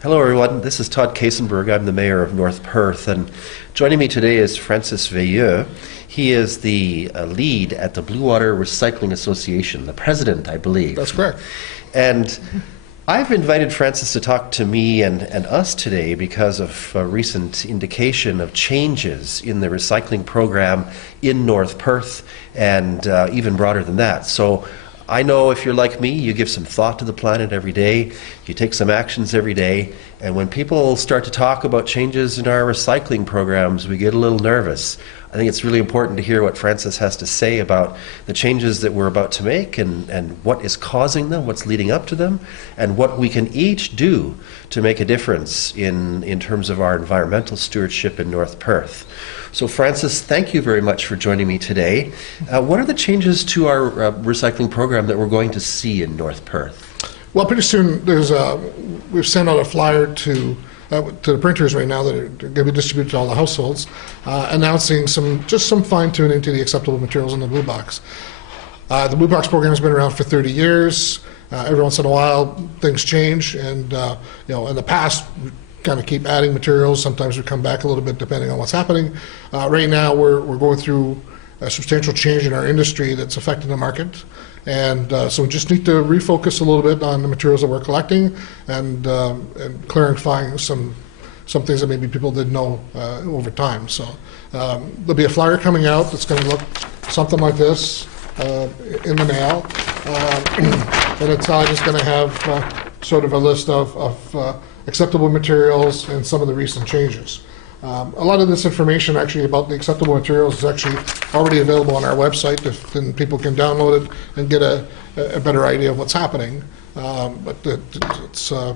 Hello everyone, this is Todd Kasenberg. I'm the mayor of North Perth, and joining me today is Francis Veilleux. He is the lead at the Bluewater Recycling Association, the president, I believe. That's correct. And I've invited Francis to talk to me and us today because of a recent indication of changes in the recycling program in North Perth and even broader than that. So I know if you're like me, you give some thought to the planet every day, you take some actions every day, and when people start to talk about changes in our recycling programs, we get a little nervous. I think it's really important to hear what Francis has to say about the changes that we're about to make and what is causing them, what's leading up to them, and what we can each do to make a difference in terms of our environmental stewardship in North Perth. So Francis, thank you very much for joining me today. What are the changes to our recycling program that we're going to see in North Perth? Well, pretty soon we've sent out a flyer to the printers right now that are going to be distributed to all the households, announcing just some fine tuning to the acceptable materials in the Blue Box. The Blue Box program has been around for 30 years. Every once in a while, things change, and in the past, we kind of keep adding materials. Sometimes we come back a little bit depending on what's happening. Right now, we're going through a substantial change in our industry that's affecting the market. And so we just need to refocus a little bit on the materials that we're collecting and clarifying some things that maybe people didn't know over time. So there'll be a flyer coming out that's going to look something like this in the mail. And it's just going to have sort of a list of acceptable materials and some of the recent changes. A lot of this information actually about the acceptable materials is actually already available on our website, and people can download it and get a better idea of what's happening. But it'll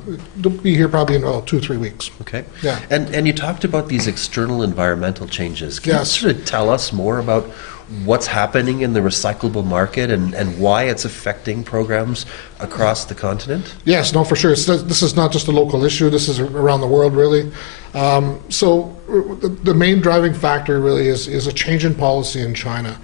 be here probably in about 2 or 3 weeks. Okay. Yeah. And you talked about these external environmental changes. Can Yes. you sort of tell us more about what's happening in the recyclable market and why it's affecting programs across the continent? Yes, no, for sure. This is not just a local issue. This is around the world, really. So the main driving factor really is a change in policy in China.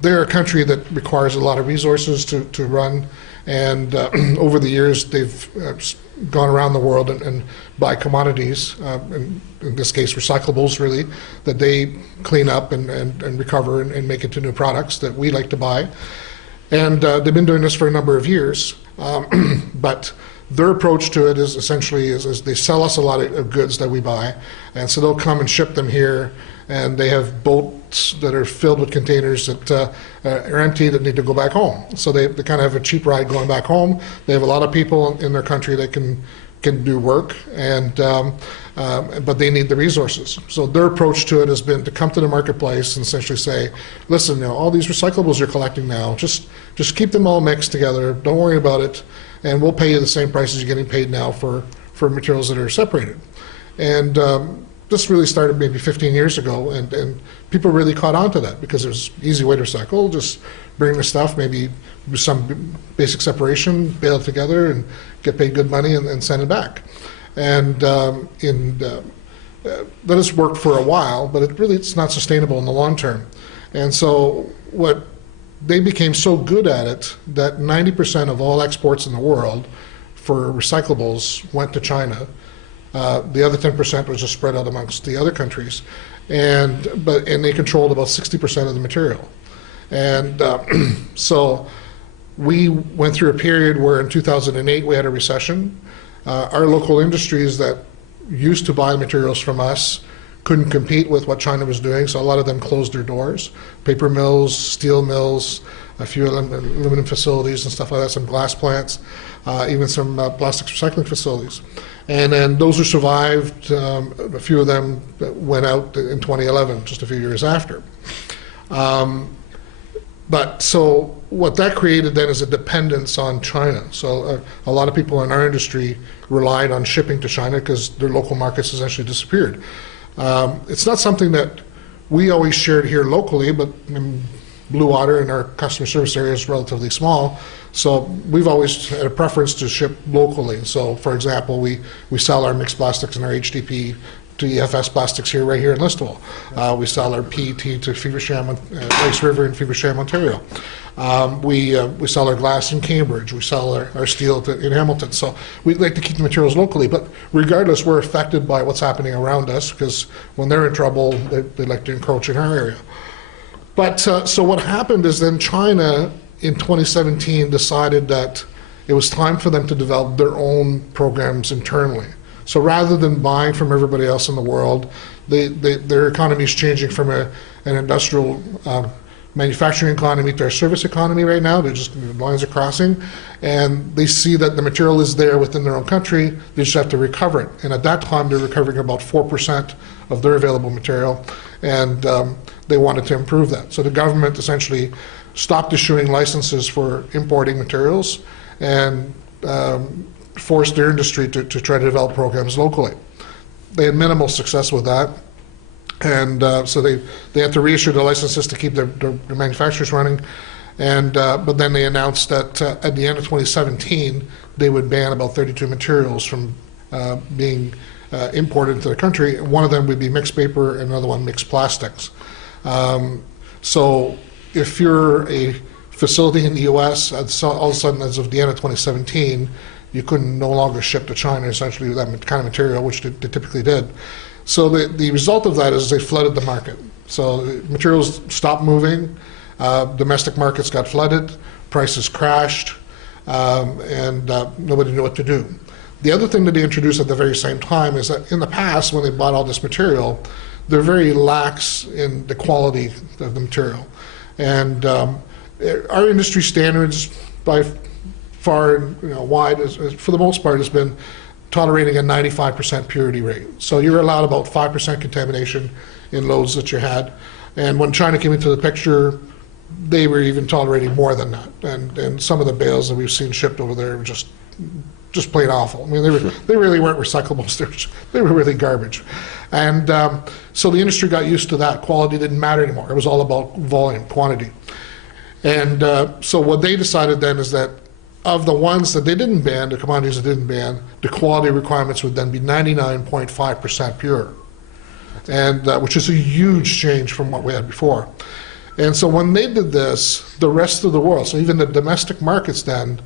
They're a country that requires a lot of resources to run, and over the years they've gone around the world and buy commodities, in this case recyclables really, that they clean up and recover and make into new products that we like to buy. And they've been doing this for a number of years, but their approach to it is essentially is they sell us a lot of goods that we buy, and so they'll come and ship them here, and they have boats that are filled with containers that are empty that need to go back home. So they kind of have a cheap ride going back home. They have a lot of people in their country that can do work, and but they need the resources. So their approach to it has been to come to the marketplace and essentially say, listen, all these recyclables you're collecting now, just keep them all mixed together, don't worry about it, and we'll pay you the same prices you're getting paid now for materials that are separated. And this really started maybe 15 years ago, and people really caught on to that because there's an easy way to recycle. Just bring the stuff, maybe do some basic separation, bale it together, and get paid good money and send it back. And that has worked for a while, but it's not sustainable in the long term. And so they became so good at it that 90% of all exports in the world for recyclables went to China. The other 10% was just spread out amongst the other countries, and they controlled about 60% of the material. And so we went through a period where in 2008 we had a recession. Our local industries that used to buy materials from us couldn't compete with what China was doing, so a lot of them closed their doors. Paper mills, steel mills, a few aluminum facilities and stuff like that, some glass plants, even some plastics recycling facilities. And then those who survived, a few of them went out in 2011, just a few years after. But so what that created then is a dependence on China. So a lot of people in our industry relied on shipping to China because their local markets essentially disappeared. It's not something that we always shared here locally, but Bluewater and our customer service area is relatively small. So we've always had a preference to ship locally. So for example, we sell our mixed plastics and our HDP to EFS Plastics here, right here in Listowel. We sell our PET to Feversham, Rice River in Feversham, Ontario. We sell our glass in Cambridge. We sell our steel in Hamilton. So we like to keep the materials locally. But regardless, we're affected by what's happening around us, because when they're in trouble, they like to encroach in our area. But so what happened is then China in 2017 decided that it was time for them to develop their own programs internally. So rather than buying from everybody else in the world, their economy is changing from an industrial manufacturing economy to a service economy right now. The lines are crossing, and they see that the material is there within their own country. They just have to recover it. And at that time, they're recovering about 4% of their available material, and they wanted to improve that. So the government essentially stopped issuing licenses for importing materials and forced their industry to try to develop programs locally. They had minimal success with that, and so they had to reissue the licenses to keep their manufacturers running. And but then they announced that at the end of 2017 they would ban about 32 materials from being imported into the country. One of them would be mixed paper, and another one mixed plastics. So if you're a facility in the U.S., all of a sudden, as of the end of 2017, you couldn't no longer ship to China, essentially, with that kind of material, which they typically did. So the result of that is they flooded the market. So materials stopped moving, domestic markets got flooded, prices crashed, and nobody knew what to do. The other thing that they introduced at the very same time is that in the past, when they bought all this material, they're very lax in the quality of the material. And our industry standards, by far and wide, for the most part, has been tolerating a 95% purity rate. So you're allowed about 5% contamination in loads that you had. And when China came into the picture, they were even tolerating more than that. And some of the bales that we've seen shipped over there were just plain awful. I mean, they really weren't recyclables. They were really garbage. And so the industry got used to that. Quality didn't matter anymore. It was all about volume, quantity. And so what they decided then is that of the ones that they didn't ban, the commodities that didn't ban, the quality requirements would then be 99.5% pure, and which is a huge change from what we had before. And so when they did this, the rest of the world, so even the domestic markets then,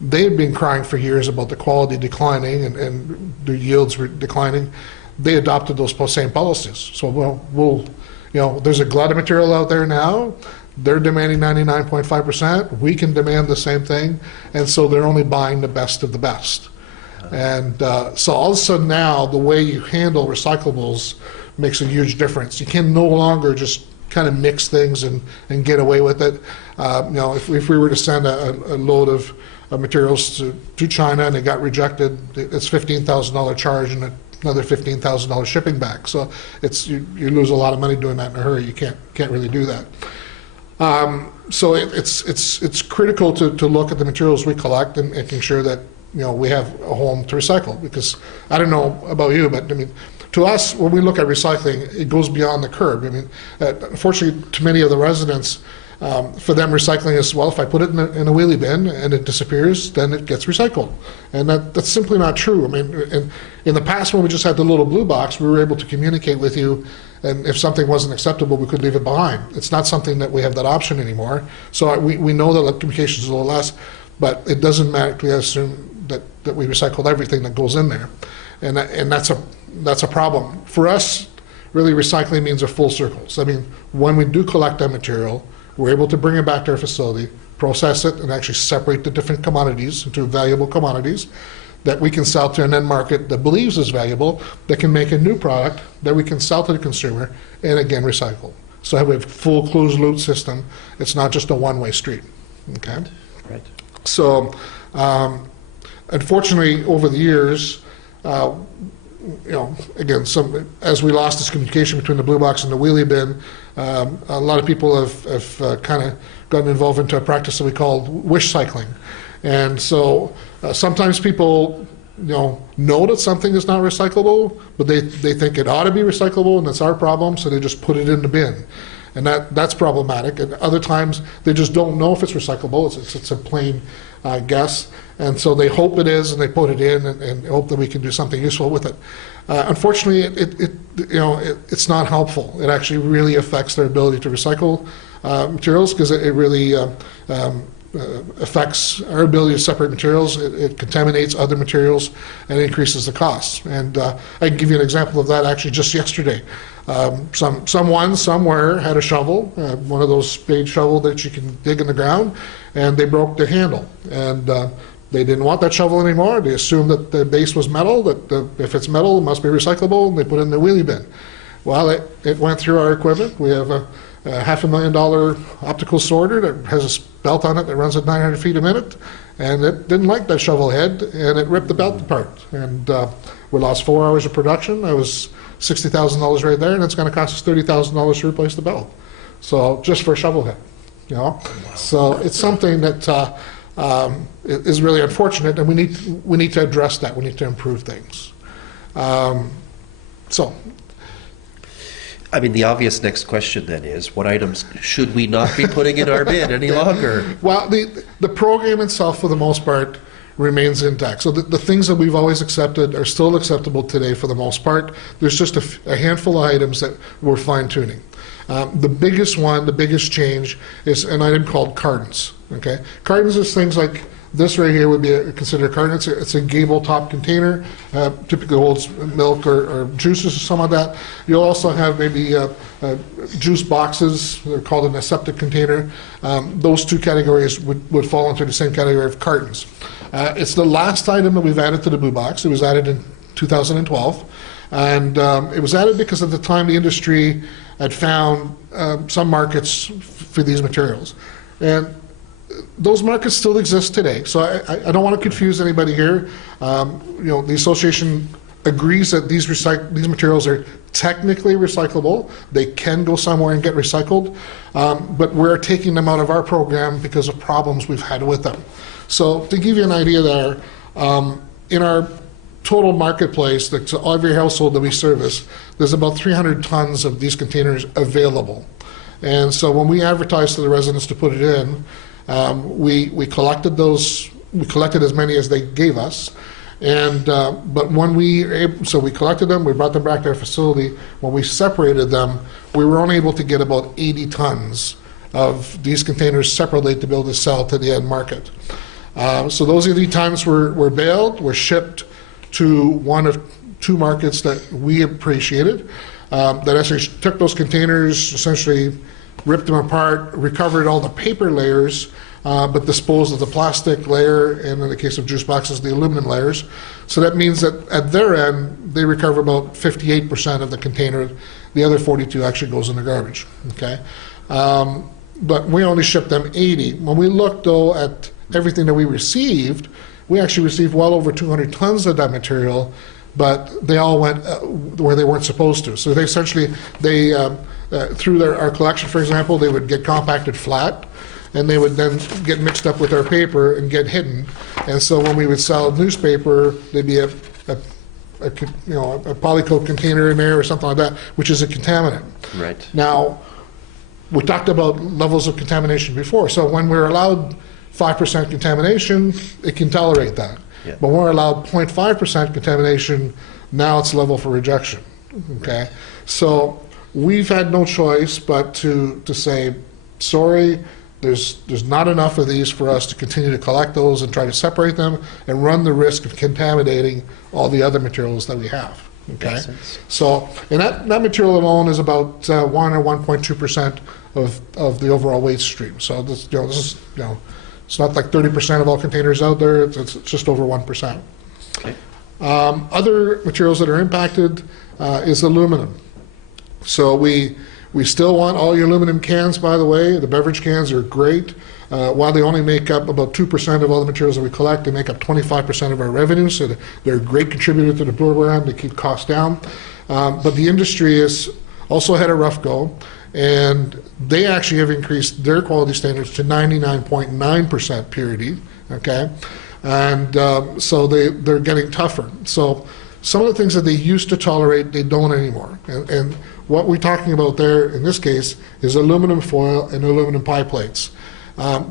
they had been crying for years about the quality declining and the yields were declining. They adopted those same policies. So there's a glut of material out there now. They're demanding 99.5%. We can demand the same thing, and so they're only buying the best of the best. And so all of a sudden now, the way you handle recyclables makes a huge difference. You can no longer just kind of mix things and get away with it. If we were to send a load of materials to China and it got rejected, it's $15,000 charge and another $15,000 shipping back. So you lose a lot of money doing that in a hurry. You can't really do that. So it's critical to look at the materials we collect and making sure that we have a home to recycle. Because I don't know about you, but I mean, to us, when we look at recycling, it goes beyond the curb. I mean, unfortunately, to many of the residents, for them, recycling is, well, if I put it in a wheelie bin and it disappears, then it gets recycled. And that's simply not true. I mean, in the past, when we just had the little blue box, we were able to communicate with you, and if something wasn't acceptable, we could leave it behind. It's not something that we have that option anymore. So we know that communication is a little less, but it doesn't magically assume that we recycled everything that goes in there. And that's a problem. For us, really, recycling means a full circle. So, I mean, when we do collect that material, we're able to bring it back to our facility, process it, and actually separate the different commodities into valuable commodities that we can sell to an end market that believes is valuable, that can make a new product that we can sell to the consumer, and again, recycle. So we have a full closed-loop system. It's not just a one-way street. Okay? Right. So, unfortunately, over the years, again, as we lost this communication between the blue box and the wheelie bin, a lot of people have kind of gotten involved into a practice that we call wish cycling. And so sometimes people know that something is not recyclable, but they think it ought to be recyclable, and that's our problem, so they just put it in the bin. and that's problematic. And other times, they just don't know if it's recyclable. It's a plain guess. And so they hope it is, and they put it in, and hope that we can do something useful with it. Unfortunately, it's not helpful. It actually really affects their ability to recycle materials, because it really affects our ability to separate materials. It contaminates other materials and increases the costs. And I can give you an example of that actually just yesterday. Someone somewhere had a shovel, one of those spade shovel that you can dig in the ground, and they broke the handle. And they didn't want that shovel anymore. They assumed that the base was metal, that if it's metal, it must be recyclable, and they put it in the wheelie bin. Well, it went through our equipment. We have a $500,000 optical sorter that has a belt on it that runs at 900 feet a minute, and it didn't like that shovel head, and it ripped the belt apart. And we lost 4 hours of production. That was $60,000 right there, and it's going to cost us $30,000 to replace the belt. So just for a shovel head, Wow. So it's something that is really unfortunate, and we need to address that. We need to improve things. I mean, the obvious next question then is, what items should we not be putting in our bin any longer? Well, the program itself, for the most part, remains intact. So the things that we've always accepted are still acceptable today for the most part. There's just a handful of items that we're fine-tuning. The biggest change is an item called cartons. Okay, cartons is things like this right here would be considered a carton. It's a gable top container, typically holds milk or juices or some of that. You'll also have maybe juice boxes. They're called an aseptic container. Those two categories would fall into the same category of cartons. It's the last item that we've added to the Blue Box. It was added in 2012. And it was added because at the time the industry had found some markets for these materials. And those markets still exist today. So I don't want to confuse anybody here. The association agrees that these materials are technically recyclable. They can go somewhere and get recycled. But we're taking them out of our program because of problems we've had with them. So to give you an idea there, in our total marketplace, every household that we service, there's about 300 tons of these containers available. And so when we advertised to the residents to put it in, we collected those. We collected as many as they gave us, but when we collected them, we brought them back to our facility. When we separated them, we were only able to get about 80 tons of these containers separately to be able to sell to the end market. So those 80 tons were baled, were shipped to one of two markets that we appreciated. That actually took those containers, essentially ripped them apart, recovered all the paper layers, but disposed of the plastic layer, and in the case of juice boxes, the aluminum layers. So that means that at their end, they recover about 58% of the container. The other 42 actually goes in the garbage. Okay, but we only shipped them 80. When we looked though at everything that we received, we actually received well over 200 tons of that material, but they all went where they weren't supposed to. So they essentially, through our collection, for example, they would get compacted flat, and they would then get mixed up with our paper and get hidden. And so when we would sell newspaper, there'd be a polycoat container in there or something like that, which is a contaminant. Right. Now, we talked about levels of contamination before. So when we're allowed 5% contamination, it can tolerate that. Yeah. But when we're allowed 0.5% contamination, now it's level for rejection. Okay. So we've had no choice but to say, sorry, there's not enough of these for us to continue to collect those and try to separate them and run the risk of contaminating all the other materials that we have. Okay. So, and that material alone is about 1 or 1.2% of the overall waste stream. So this is it's not like 30% of all containers out there. It's just over 1%. Okay. Other materials that are impacted is aluminum. So we still want all your aluminum cans, by the way. The beverage cans are great. While they only make up about 2% of all the materials that we collect, they make up 25% of our revenue, so they're a great contributor to the program to keep costs down. But the industry has also had a rough go, and they actually have increased their quality standards to 99.9% purity, okay? And so they're getting tougher. So some of the things that they used to tolerate, they don't anymore. And what we're talking about there in this case is aluminum foil and aluminum pie plates.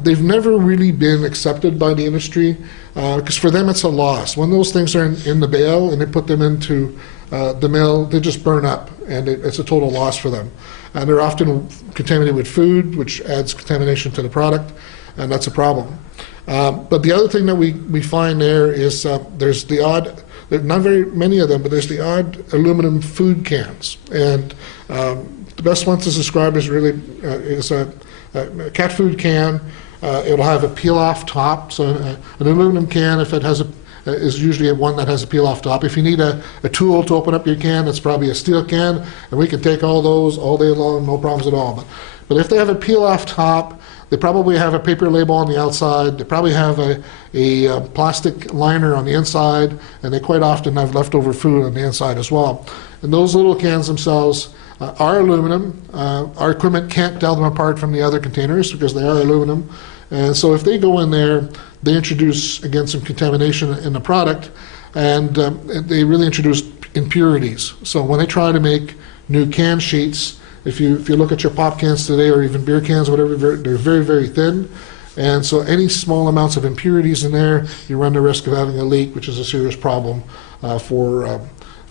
They've never really been accepted by the industry because for them it's a loss. When those things are in the bale and they put them into the mill, they just burn up, and it's a total loss for them. And they're often contaminated with food, which adds contamination to the product, and that's a problem. But the other thing that we find there is there's the odd, not very many of them, but there's the odd aluminum food cans. And the best one to describe is really is a cat food can. It'll have a peel-off top. So an aluminum can, if it has is usually one that has a peel-off top. If you need a tool to open up your can, it's probably a steel can, and we can take all those all day long, no problems at all. But if they have a peel-off top, they probably have a paper label on the outside. They probably have a plastic liner on the inside, and they quite often have leftover food on the inside as well. And those little cans themselves are aluminum. Our equipment can't tell them apart from the other containers because they are aluminum. And so if they go in there, they introduce, again, some contamination in the product, and they really introduce impurities. So when they try to make new can sheets, if you look at your pop cans today, or even beer cans, whatever, they're very, very thin. And so any small amounts of impurities in there, you run the risk of having a leak, which is a serious problem for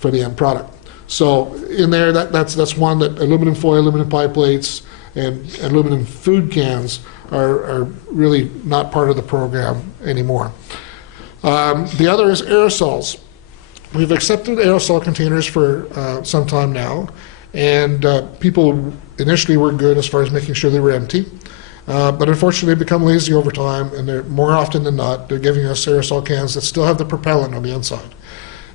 the end product. So in there, that's one, that aluminum foil, aluminum pie plates, and aluminum food cans are really not part of the program anymore. The other is aerosols. We've accepted aerosol containers for some time now, and people initially were good as far as making sure they were empty. But unfortunately, they've become lazy over time, and they're more often than not, they're giving us aerosol cans that still have the propellant on the inside.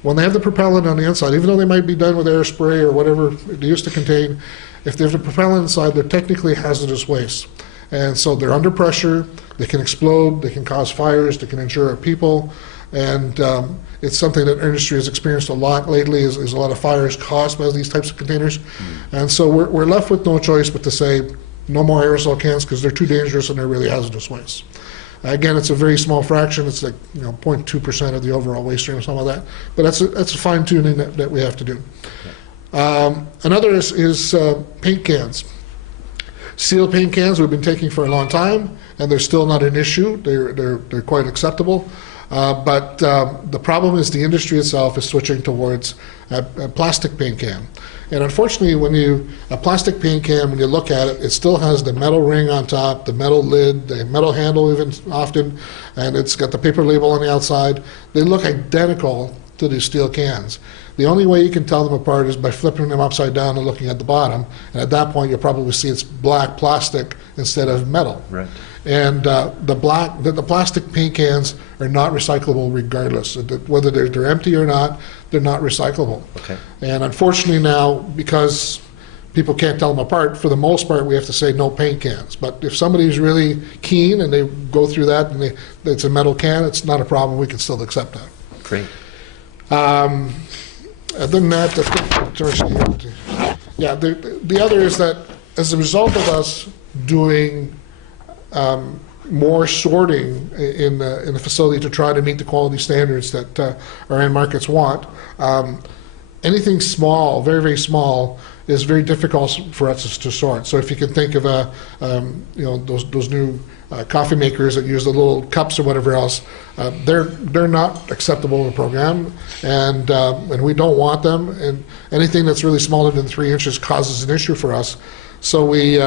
When they have the propellant on the inside, even though they might be done with air spray or whatever they used to contain, if they have the propellant inside, they're technically hazardous waste. And so they're under pressure, they can explode, they can cause fires, they can injure people, and it's something that our industry has experienced a lot lately, is a lot of fires caused by these types of containers. And so we're left with no choice but to say, no more aerosol cans because they're too dangerous and they're really hazardous waste. Again, it's a very small fraction. It's like 0.2% of the overall waste stream or something like that. But that's a fine tuning that we have to do. Another is paint cans. Sealed paint cans we've been taking for a long time, and they're still not an issue. They're quite acceptable. But the problem is the industry itself is switching towards a plastic paint can. And unfortunately, a plastic paint can, when you look at it, it still has the metal ring on top, the metal lid, the metal handle even often, and it's got the paper label on the outside. They look identical to these steel cans. The only way you can tell them apart is by flipping them upside down and looking at the bottom. And at that point, you'll probably see it's black plastic instead of metal. Right. And the plastic paint cans are not recyclable regardless. Whether they're empty or not, they're not recyclable. Okay. And unfortunately now, because people can't tell them apart, for the most part, we have to say no paint cans. But if somebody's really keen and they go through that and it's a metal can, it's not a problem. We can still accept that. Great. Other than that, the other is that as a result of us doing more sorting in the facility to try to meet the quality standards that our end markets want, anything small, very, very small, is very difficult for us to sort. So if you can think of those new coffee makers that use the little cups or whatever else, they're not acceptable in the program, and we don't want them. And anything that's really smaller than 3 inches causes an issue for us. So we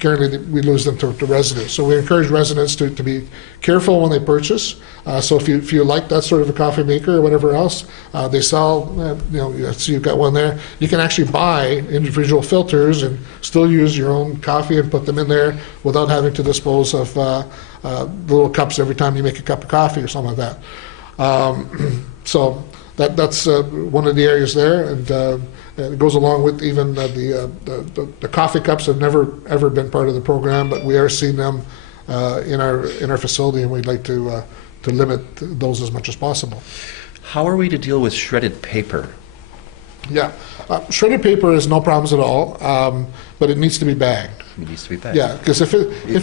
currently lose them to residents. So we encourage residents to be careful when they purchase. So if you like that sort of a coffee maker or whatever else, they sell, so you've got one there. You can actually buy individual filters and still use your own coffee and put them in there without having to dispose of the little cups every time you make a cup of coffee or something like that. So that's one of the areas there, and it goes along with even the coffee cups have never ever been part of the program, but we are seeing them in our facility, and we'd like to limit those as much as possible. How are we to deal with shredded paper? Yeah. Shredded paper is no problems at all, but it needs to be bagged. It needs to be bagged. Yeah, because if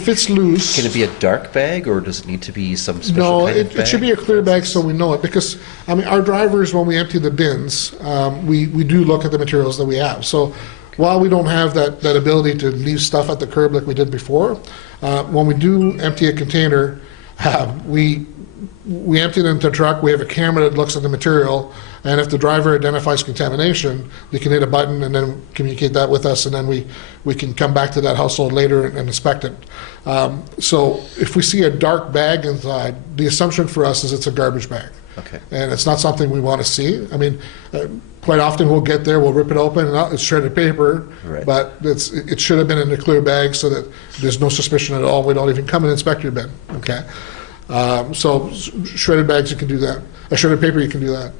it's loose... Can it be a dark bag, or does it need to be some special No, kind of bag? it should be a clear bag so we know it, because, I mean, our drivers, when we empty the bins, we do look at the materials that we have. So while we don't have that ability to leave stuff at the curb like we did before, when we do empty a container, we empty it into the truck, we have a camera that looks at the material, and if the driver identifies contamination, they can hit a button and then communicate that with us, and then we can come back to that household later and inspect it. So if we see a dark bag inside, the assumption for us is it's a garbage bag. Okay. And it's not something we want to see. I mean, quite often we'll get there, we'll rip it open, and it's shredded paper, Right. but it should have been in a clear bag so that there's no suspicion at all. We don't even come and inspect your bin, okay? So shredded bags, you can do that. Shredded paper, you can do that.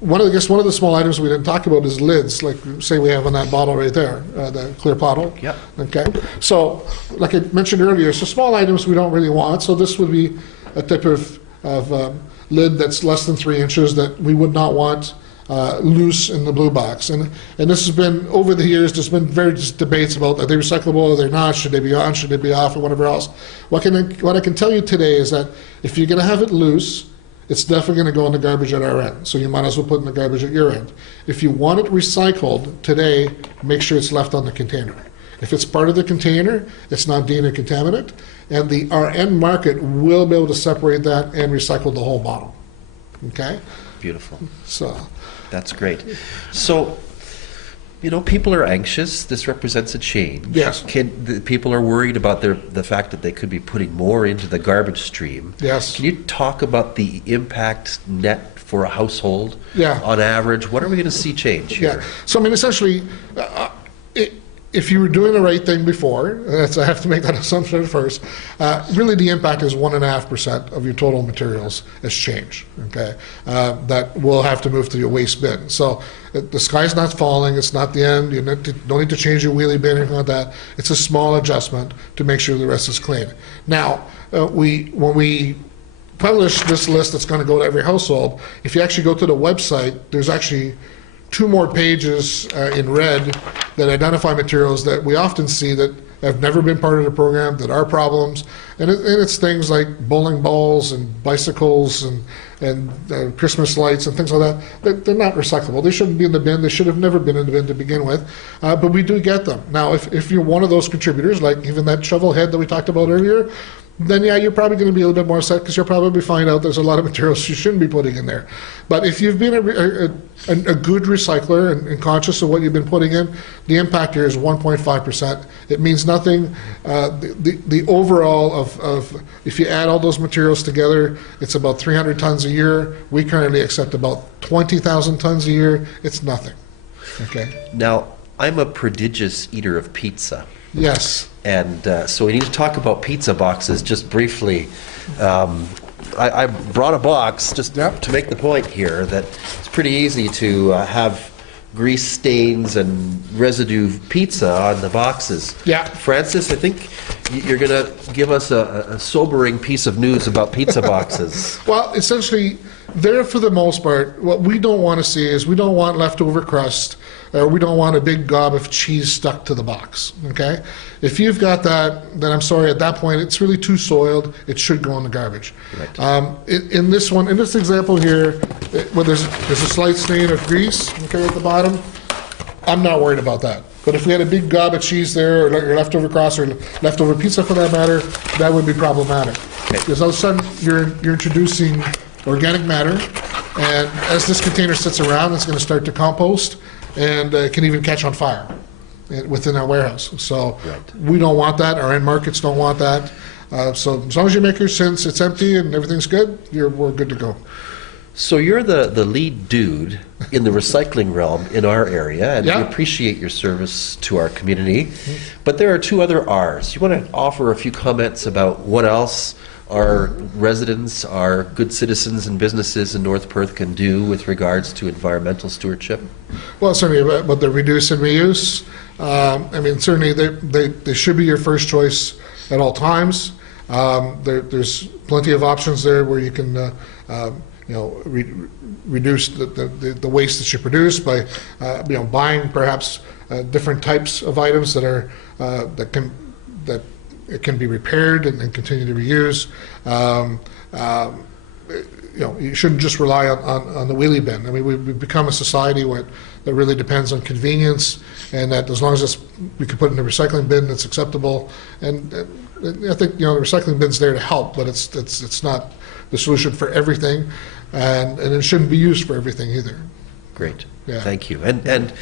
One of the small items we didn't talk about is lids, like say we have on that bottle right there, the clear bottle. Yep. Okay. So, like I mentioned earlier, so small items we don't really want. So this would be a type of lid that's less than 3 inches that we would not want loose in the blue box. And this has been, over the years, there's been various debates about are they recyclable, are they not, should they be on, should they be off, or whatever else. What I can tell you today is that if you're going to have it loose, it's definitely going to go in the garbage at our end. So you might as well put it in the garbage at your end. If you want it recycled today, make sure it's left on the container. If it's part of the container, it's not deemed a contaminant, and our end market will be able to separate that and recycle the whole bottle. Okay? Beautiful. So that's great. So, people are anxious. This represents a change. Yes. People are worried about the fact that they could be putting more into the garbage stream. Yes. Can you talk about the impact net for a household? Yeah. On average, what are we going to see change here? yeah. So I mean, essentially, if you were doing the right thing before, I have to make that assumption at first, really the impact is 1.5% of your total materials as change, okay? That will have to move to your waste bin. So the sky's not falling, it's not the end, you don't need to change your wheelie bin or anything like that. It's a small adjustment to make sure the rest is clean. Now, when we publish this list that's going to go to every household, if you actually go to the website, there's actually 2 more pages in red that identify materials that we often see that have never been part of the program, that are problems. And it's things like bowling balls and bicycles and Christmas lights and things like that. They're not recyclable. They shouldn't be in the bin. They should have never been in the bin to begin with. But we do get them. Now, if you're one of those contributors, like even that shovel head that we talked about earlier, then yeah, you're probably going to be a little bit more upset because you'll probably find out there's a lot of materials you shouldn't be putting in there. But if you've been a good recycler and conscious of what you've been putting in, the impact here is 1.5%. It means nothing. The overall of if you add all those materials together, it's about 300 tons a year. We currently accept about 20,000 tons a year. It's nothing. Okay. Now, I'm a prodigious eater of pizza. Yes. And so we need to talk about pizza boxes just briefly. I brought a box just to make the point here that it's pretty easy to have grease stains and residue pizza on the boxes. Yeah. Francis, I think you're going to give us a sobering piece of news about pizza boxes. Well, essentially, there for the most part, what we don't want to see is we don't want leftover crust, or we don't want a big gob of cheese stuck to the box, okay? If you've got that, then I'm sorry, at that point, it's really too soiled. It should go in the garbage. Right. In this example here, where there's a slight stain of grease, okay, at the bottom, I'm not worried about that. But if we had a big gob of cheese there, or leftover crust, or leftover pizza for that matter, that would be problematic. Okay. Because all of a sudden, you're introducing organic matter, and as this container sits around, it's going to start to compost, and it can even catch on fire within our warehouse. So we don't want that. Our end markets don't want that. So as long as you make your sense, it's empty and everything's good, we're good to go. So you're the lead dude in the recycling realm in our area, and we Yeah. appreciate your service to our community. But there are 2 other R's. You want to offer a few comments about what else our residents, our good citizens and businesses in North Perth can do with regards to environmental stewardship? Well, certainly about the reduce and reuse. I mean, certainly they should be your first choice at all times. There's plenty of options there where you can reduce the waste that you produce by buying perhaps different types of items that it can be repaired and continue to reuse. You shouldn't just rely on the wheelie bin. I mean, we've become a society that really depends on convenience, and that as long as we can put it in a recycling bin that's acceptable. And I think the recycling bin's there to help, but it's not the solution for everything, and it shouldn't be used for everything either. Great. Yeah. Thank you. And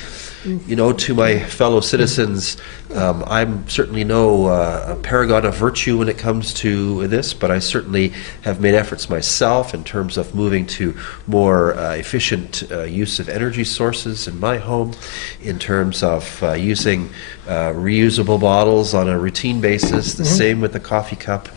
to my fellow citizens, I'm certainly no paragon of virtue when it comes to this, but I certainly have made efforts myself in terms of moving to more efficient use of energy sources in my home, in terms of using reusable bottles on a routine basis, the same with the coffee cup.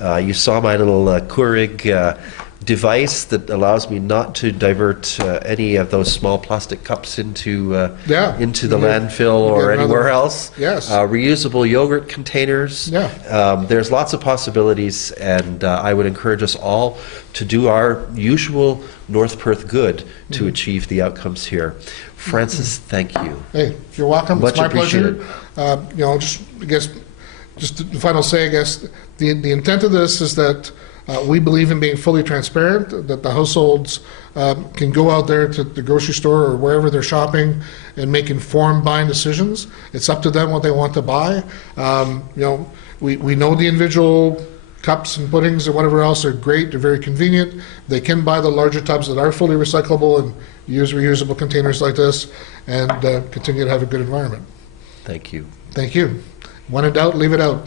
You saw my little Keurig device that allows me not to divert any of those small plastic cups into the landfill or anywhere else. Yes. Reusable yogurt containers. Yeah. There's lots of possibilities, and I would encourage us all to do our usual North Perth good to achieve the outcomes here. Francis, thank you. Hey, you're welcome. Much It's my pleasure. appreciated. Just the final say, I guess, the intent of this is that we believe in being fully transparent, that the households can go out there to the grocery store or wherever they're shopping and make informed buying decisions. It's up to them what they want to buy. We know the individual cups and puddings or whatever else are great. They're very convenient. They can buy the larger tubs that are fully recyclable and use reusable containers like this, and continue to have a good environment. Thank you. Thank you. When in doubt, leave it out.